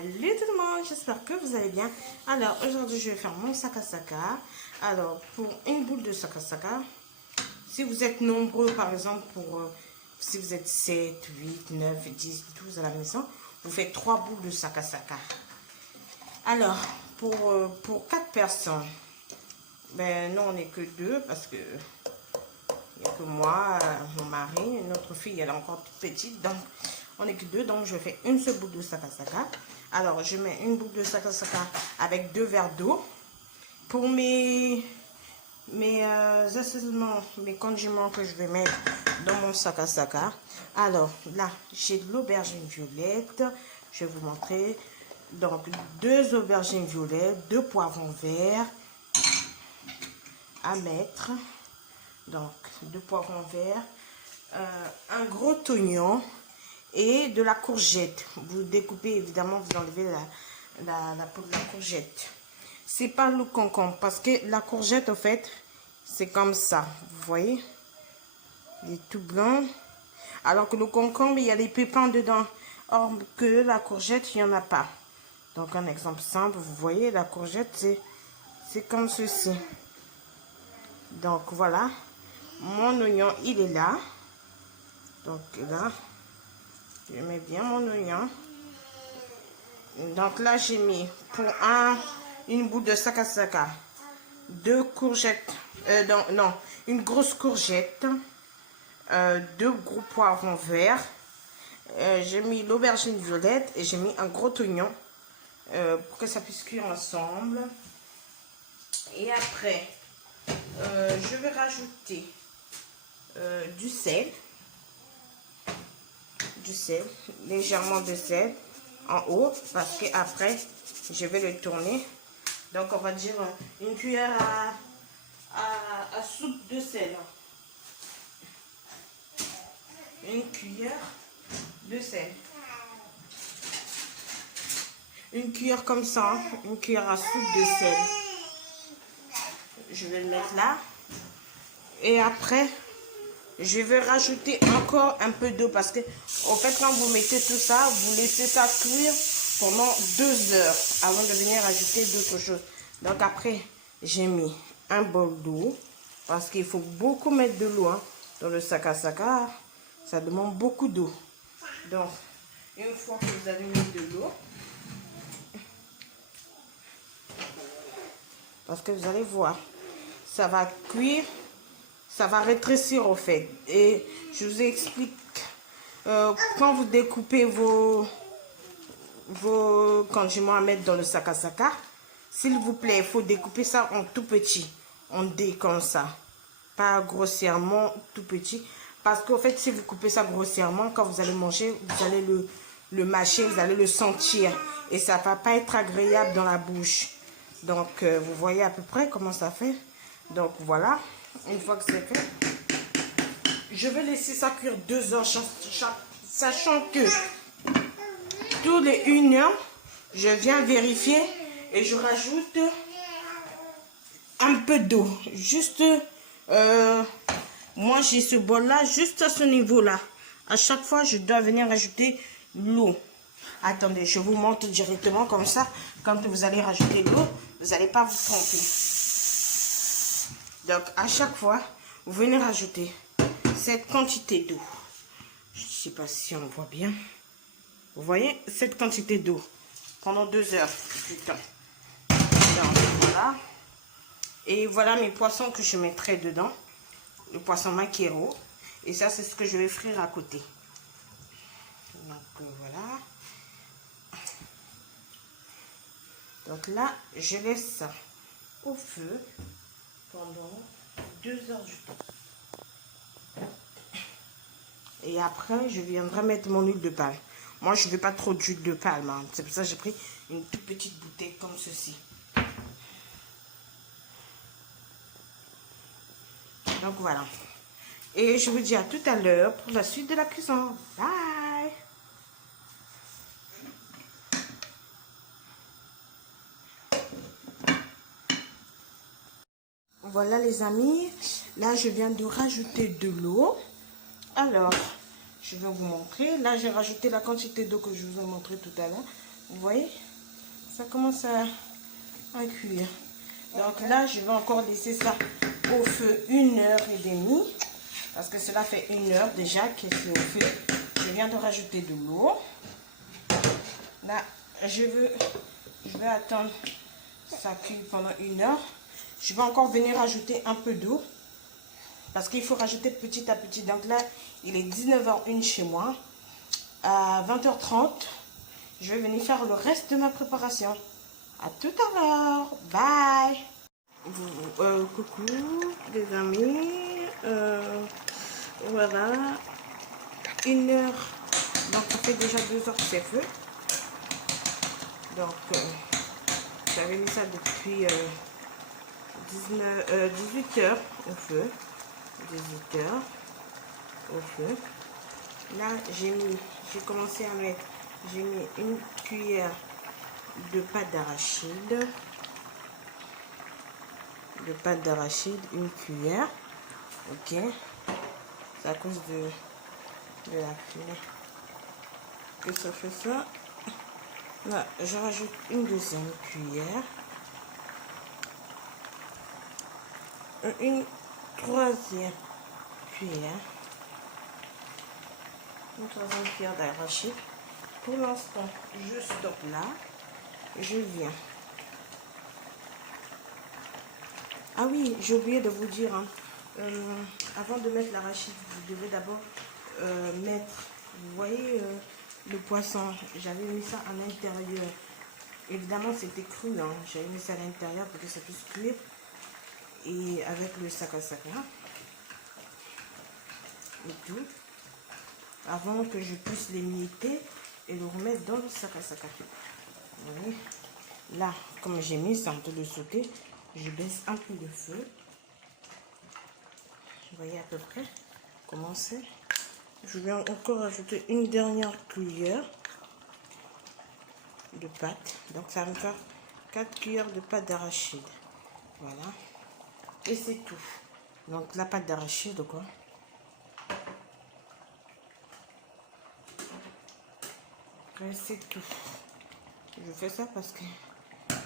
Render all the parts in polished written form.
Salut tout le monde, j'espère que vous allez bien. Alors aujourd'hui je vais faire mon sakasaka. Alors pour une boule de sakasaka, si vous êtes nombreux par exemple, si vous êtes 7, 8, 9, 10, 12 à la maison, vous faites 3 boules de sakasaka. Alors pour 4 personnes, ben non on n'est que 2 parce que il n'y a que moi, mon mari, notre fille elle est encore toute petite, donc on n'est que 2, donc je fais une seule boule de sakasaka. Alors je mets une boule de sakasaka avec 2 verres d'eau. Pour mes assaisonnements, mes condiments que je vais mettre dans mon sakasaka. Alors là j'ai de l'aubergine violette, je vais vous montrer. Donc 2 aubergines violettes, 2 poivrons verts à mettre. Donc 2 poivrons verts, un gros oignon et de la courgette. Vous découpez évidemment, vous enlevez la peau de la courgette. C'est pas le concombre parce que la courgette en fait c'est comme ça, vous voyez, il est tout blanc, alors que le concombre il y a des pépins dedans, or que la courgette il n'y en a pas. Donc un exemple simple, vous voyez la courgette c'est comme ceci. Donc voilà, mon oignon il est là, donc là je mets bien mon oignon. Donc là j'ai mis pour une boule de sakasaka 2 courgettes, non, une grosse courgette, 2 gros poivrons verts, j'ai mis l'aubergine violette et j'ai mis un gros oignon pour que ça puisse cuire ensemble. Et après je vais rajouter du sel, légèrement de sel en haut parce que après je vais le tourner. Donc on va dire une cuillère à soupe de sel. Une cuillère de sel. Une cuillère comme ça, hein, une cuillère à soupe de sel. Je vais le mettre là. Et après je vais rajouter encore un peu d'eau parce que en fait quand vous mettez tout ça, vous laissez ça cuire pendant 2 heures avant de venir ajouter d'autres choses. Donc après j'ai mis un bol d'eau parce qu'il faut beaucoup mettre de l'eau, hein. Dans le sakasaka ça demande beaucoup d'eau. Donc une fois que vous avez mis de l'eau, parce que vous allez voir ça va cuire, ça va rétrécir au fait. Et je vous explique, quand vous découpez vos condiments à mettre dans le sakasaka, s'il vous plaît, il faut découper ça en tout petit, en dés comme ça, pas grossièrement, tout petit, parce qu'en fait si vous coupez ça grossièrement, quand vous allez manger, vous allez le mâcher, vous allez le sentir et ça va pas être agréable dans la bouche. Donc vous voyez à peu près comment ça fait. Donc voilà, une fois que c'est fait, je vais laisser ça cuire 2 heures, sachant que tous les 1 heure, je viens vérifier et je rajoute un peu d'eau. Juste, moi j'ai ce bol là, juste à ce niveau là. À chaque fois, je dois venir ajouter l'eau. Attendez, je vous montre directement comme ça. Quand vous allez rajouter l'eau, vous n'allez pas vous tromper. Donc à chaque fois, vous venez rajouter cette quantité d'eau. Je ne sais pas si on voit bien. Vous voyez cette quantité d'eau pendant 2 heures du temps. Donc voilà. Et voilà mes poissons que je mettrai dedans. Le poisson maquereau. Et ça c'est ce que je vais frire à côté. Donc voilà. Donc là, je laisse ça au feu pendant 2 heures du temps. Et après, je viendrai mettre mon huile de palme. Moi, je ne veux pas trop d'huile de palme, hein. C'est pour ça que j'ai pris une toute petite bouteille comme ceci. Donc voilà. Et je vous dis à tout à l'heure pour la suite de la cuisson. Bye! Voilà les amis, là je viens de rajouter de l'eau. Alors, je vais vous montrer. Là j'ai rajouté la quantité d'eau que je vous ai montré tout à l'heure. Vous voyez, ça commence à cuire. Donc là, je vais encore laisser ça au feu 1h30. Parce que cela fait 1 heure déjà que c'est au feu. Je viens de rajouter de l'eau. Là, je vais attendre ça cuit pendant 1 heure. Je vais encore venir rajouter un peu d'eau. Parce qu'il faut rajouter petit à petit. Donc là, il est 19h01 chez moi. À 20h30, je vais venir faire le reste de ma préparation. À tout à l'heure. Bye. Coucou les amis. Voilà. 1 heure. Donc ça fait déjà 2 heures que c'est fait. Donc j'avais mis ça depuis 18 heures au feu. 18 heures au feu. Là j'ai commencé à mettre, j'ai mis une cuillère de pâte d'arachide. De pâte d'arachide, une cuillère. Ok. C'est à cause de la fumée que ça fait ça. Là, je rajoute une deuxième cuillère. Une troisième cuillère. Une troisième cuillère d'arachide. Pour l'instant, je stoppe là. Je viens. Ah oui, j'ai oublié de vous dire, hein, avant de mettre l'arachide, vous devez d'abord mettre, vous voyez, le poisson. J'avais mis ça à l'intérieur. Évidemment, c'était cru, hein. J'avais mis ça à l'intérieur pour que ça puisse cuire. Et avec le sakasaka et tout, avant que je puisse l'émietter et le remettre dans le sakasaka. Vous voyez, là, comme j'ai mis ça en train de sauter, je baisse un peu le feu. Vous voyez à peu près comment c'est. Je vais encore ajouter une dernière cuillère de pâte. Donc ça va me faire 4 cuillères de pâte d'arachide. Voilà. Et c'est tout. Donc la pâte d'arachide, quoi. Après c'est tout. Je fais ça parce que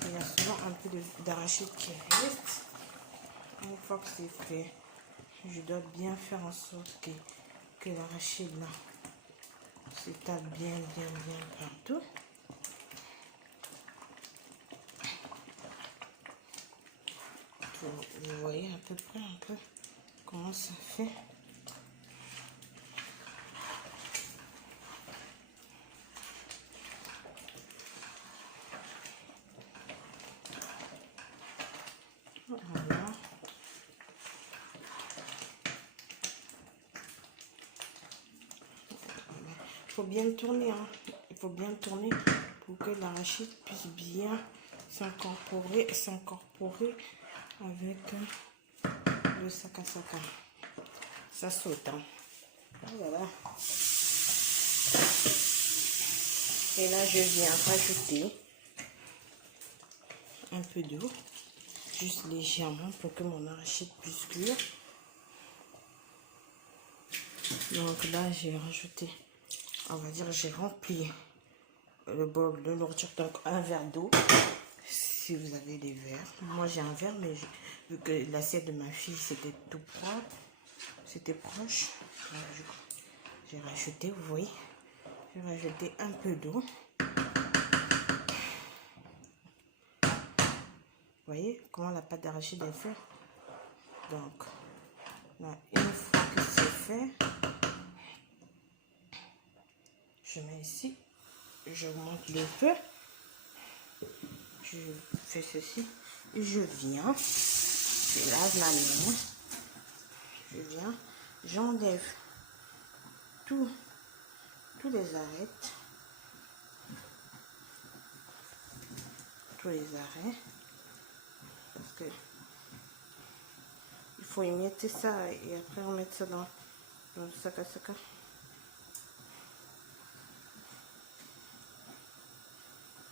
il y a souvent un peu d'arachide qui reste. Une fois que c'est fait, je dois bien faire en sorte que l'arachide là s'étale bien partout. Vous voyez à peu près un peu comment ça fait. Voilà. Il faut bien tourner, hein. Il faut bien tourner pour que l'arachide puisse bien s'incorporer avec le sakasaka. Ça saute, hein. Voilà. Et là, je viens rajouter un peu d'eau, juste légèrement pour que mon arachide puisse cuire. Donc là, j'ai rajouté, on va dire, j'ai rempli le bol de nourriture, donc un verre d'eau. Si vous avez des verres, moi j'ai un verre, mais vu que l'assiette de ma fille c'était tout propre, c'était proche, j'ai rajouté, vous voyez, j'ai rajouté un peu d'eau. Vous voyez comment la pâte d'arachide est faite. Donc là, une fois que c'est fait, je mets ici, je monte le feu, je fais ceci, je viens, je lave ma main, je viens, j'enlève tous les arêtes, parce que il faut émietter ça et après on met ça dans le sakasaka.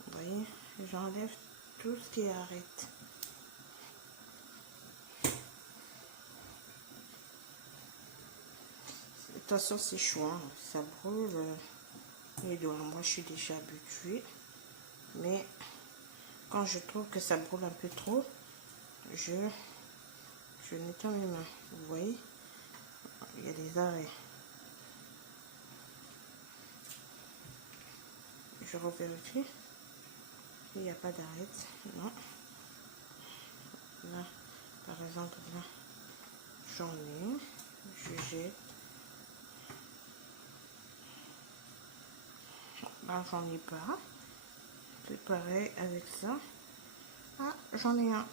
Vous voyez, j'enlève tout ce qui arrête. Attention, c'est chaud, hein. Ça brûle les doigts. Moi, je suis déjà habituée. Mais quand je trouve que ça brûle un peu trop, je nettoie mes mains. Vous voyez, il y a des arrêts. Je revérifie. Il n'y a pas d'arrêt. Non. Là, par exemple, là, j'en ai. Je jette. Là, j'en ai pas. C'est pareil avec ça. Ah, j'en ai un.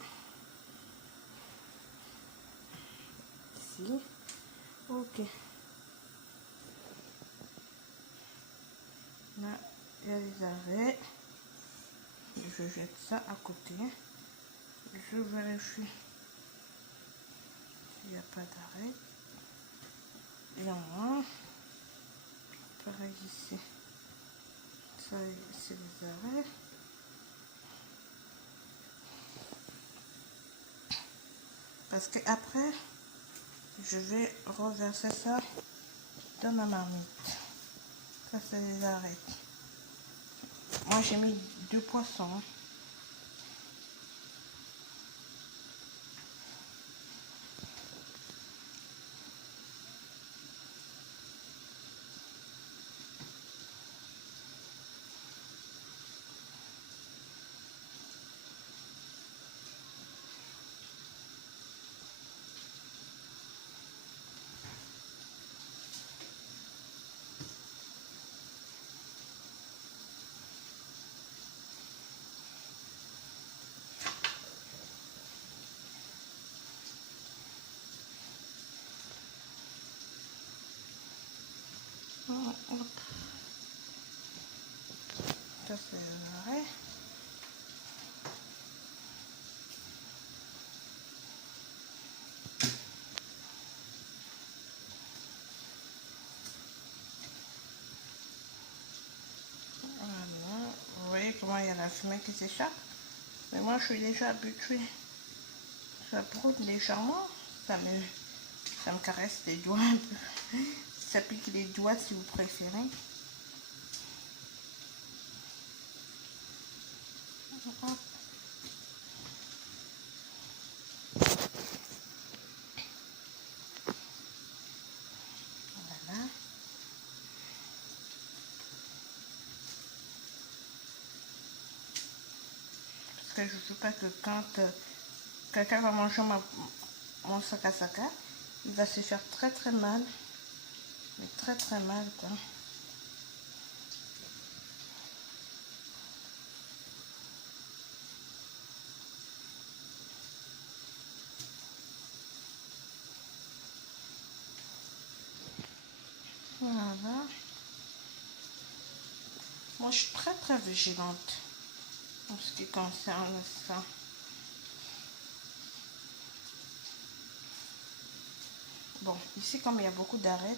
Ici. Ok. Là, il y a les arrêts. Je jette ça à côté. Je vérifie s'il n'y a pas d'arrêt. Il y en a. Pareil ici. Ça, c'est les arrêts. Parce que après, je vais reverser ça dans ma marmite. Ça, c'est les arrêts. Moi, j'ai mis 2 poissons. Ça, c'est l'arrêt. Voilà. Vous voyez comment il y a la fumée qui s'échappe. Mais moi, je suis déjà habituée. Ça brûle légèrement. Ça me caresse les doigts un peu. Ça pique les doigts si vous préférez. Voilà. Parce que je ne veux pas que quand quelqu'un va manger mon saka, il va se faire très très mal. Mais très très mal quoi. Voilà. Moi, je suis très très vigilante en ce qui concerne ça. Bon, ici, comme il y a beaucoup d'arêtes,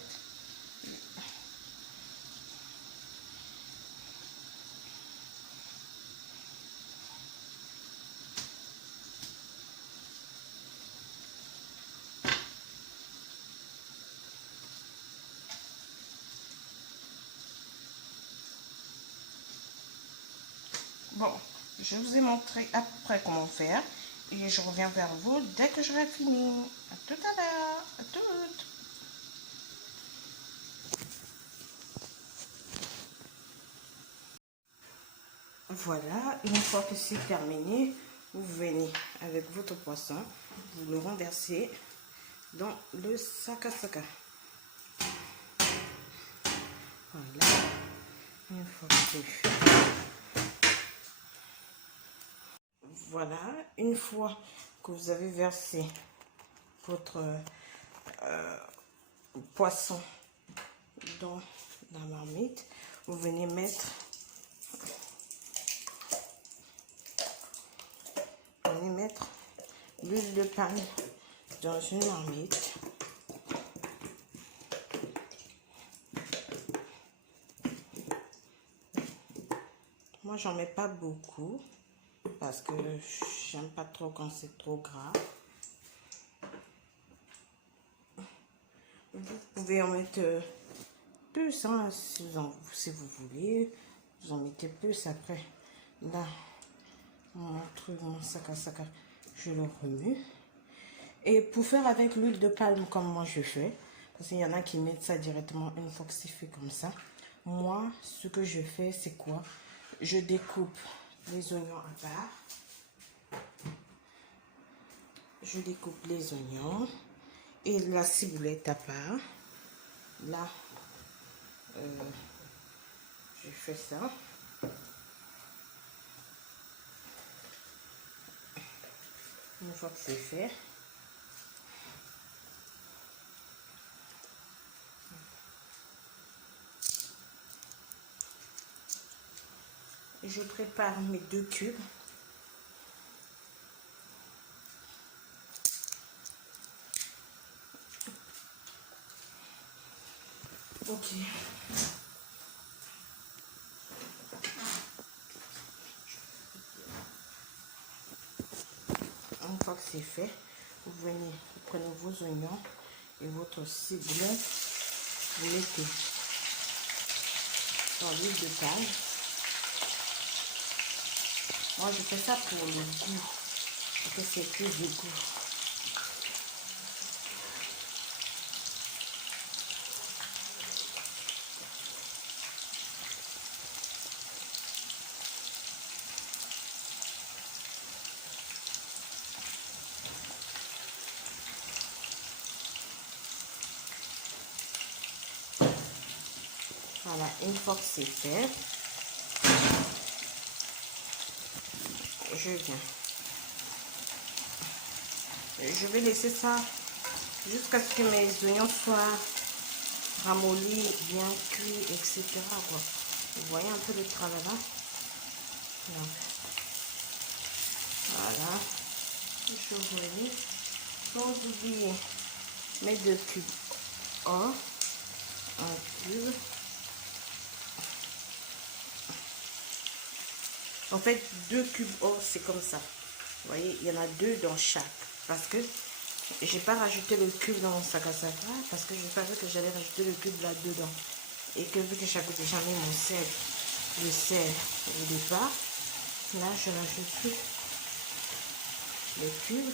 bon, je vous ai montré après comment faire et je reviens vers vous dès que j'aurai fini. À tout à l'heure, à toutes. Voilà, une fois que c'est terminé, vous venez avec votre poisson, vous le renversez dans le saka. Voilà, une fois que c'est fait. Voilà, une fois que vous avez versé votre poisson dans la marmite, vous venez mettre l'huile de palme dans une marmite. Moi, j'en mets pas beaucoup parce que j'aime pas trop quand c'est trop gras. Vous pouvez en mettre plus, hein, si vous voulez. Vous en mettez plus après. Là, mon truc, mon sac à je le remue. Et pour faire avec l'huile de palme comme moi je fais, parce qu'il y en a qui mettent ça directement une fois que c'est fait comme ça. Moi, ce que je fais, c'est quoi? Je découpe les oignons à part. Je découpe les oignons et la ciboulette à part. Là, je fais ça. Une fois que c'est fait, je prépare mes 2 cubes. Ok. Une fois que c'est fait, vous prenez vos oignons et votre ciboulette, vous mettez dans l'huile de palme. Moi, je fais ça pour le goût, parce que c'est plus du goût. Voilà, une fois que c'est fait, je vais laisser ça jusqu'à ce que mes oignons soient ramollis, bien cuits, etc. quoi. Vous voyez un peu le travail là? Donc, voilà, je relis. Sans oublier mes 2 cubes or, un cube. En fait, 2 cubes or, c'est comme ça. Vous voyez, il y en a 2 dans chaque. Parce que j'ai pas rajouté le cube dans mon sac à sac là, parce que je savais que j'allais rajouter le cube là-dedans. Et que vu que j'avais déjà mis mon sel, le sel au départ, là je rajoute le cube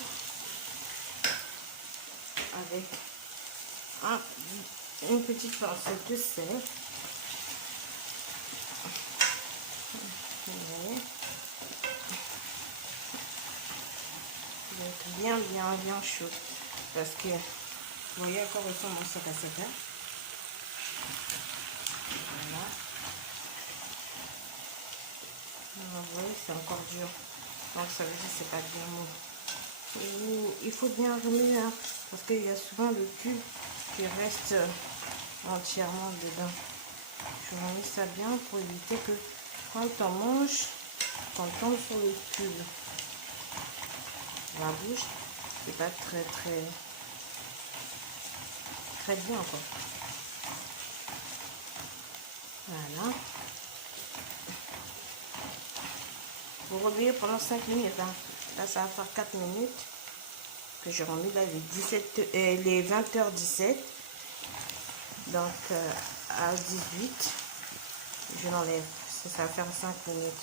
avec une petite pincée de sel. Vous voyez, donc bien chaud, parce que vous voyez à quoi ressemble mon sac à sac. Voilà. Vous voyez, c'est encore dur, donc ça veut dire que c'est pas bien mou. Il faut bien remuer, hein, parce qu'il y a souvent le cube qui reste entièrement dedans. Je remue ça bien pour éviter que quand on mange, qu'on tombe sur le cube. La bouche, c'est pas très bien quoi. Voilà. Vous remuez pendant 5 minutes. Hein. Là, ça va faire 4 minutes que je remue là les 20h17. Donc, à 18, je l'enlève. Ça va faire 5 minutes.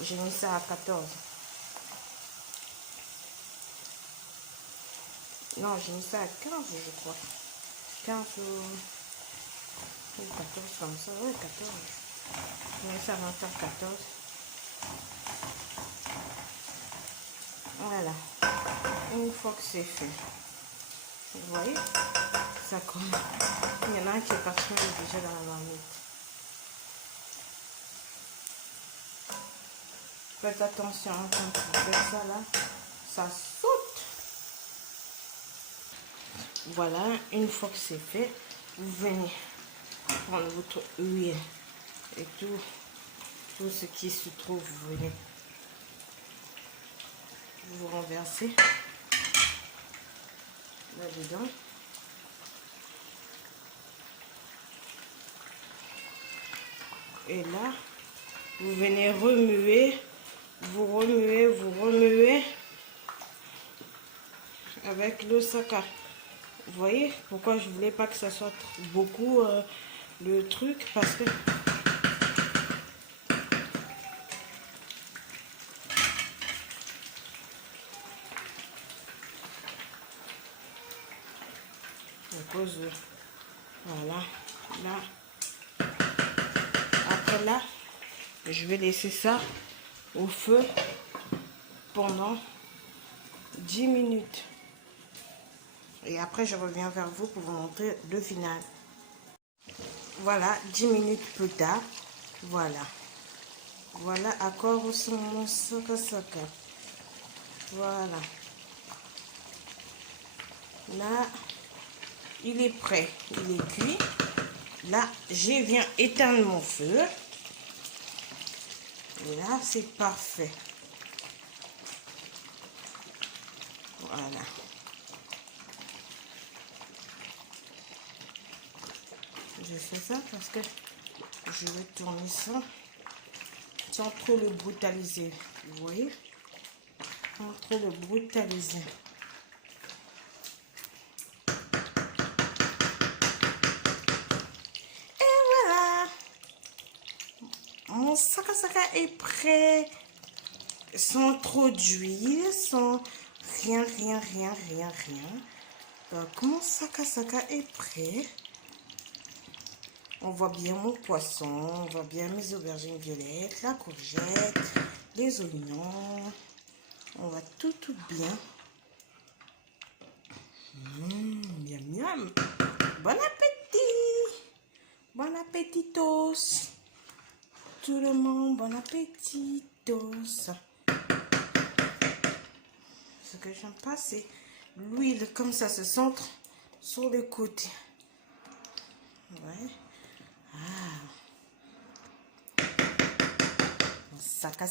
J'ai mis ça à 14. Non, j'ai mis ça à 15, je crois. 15 ou 14 comme ça. Ouais, 14. Mais ça va faire 14. Voilà. Une fois que c'est fait, vous voyez, ça comme. Il y en a un qui est parti déjà dans la marmite. Faites attention hein, quand vous faites ça là, ça saute. Voilà, une fois que c'est fait, vous venez prendre votre huile et tout ce qui se trouve, vous venez vous renverser là-dedans. Et là, vous venez remuer, vous remuez avec le sac. Vous voyez pourquoi je voulais pas que ça soit beaucoup le truc, parce que cause de... Voilà. Là. Après là, je vais laisser ça au feu pendant 10 minutes. Et après, je reviens vers vous pour vous montrer le final. Voilà, 10 minutes plus tard. Voilà. Voilà à quoi ressemble mon saka. Voilà. Là, il est prêt. Il est cuit. Là, je viens éteindre mon feu. Et là, c'est parfait. Voilà. Je fais ça parce que je vais tourner ça sans trop le brutaliser. Vous voyez? Sans trop le brutaliser. Et voilà. Mon saka est prêt. Sans trop d'huile, sans rien. Donc, mon saka est prêt. On voit bien mon poisson, on voit bien mes aubergines violettes, la courgette, les oignons. On voit tout bien. Miam miam. Bon appétit. Bon appétitos. Tout le monde, bon appétitos. Ce que j'aime pas, c'est l'huile comme ça se centre sur le côté. Ouais. Ah. Saka.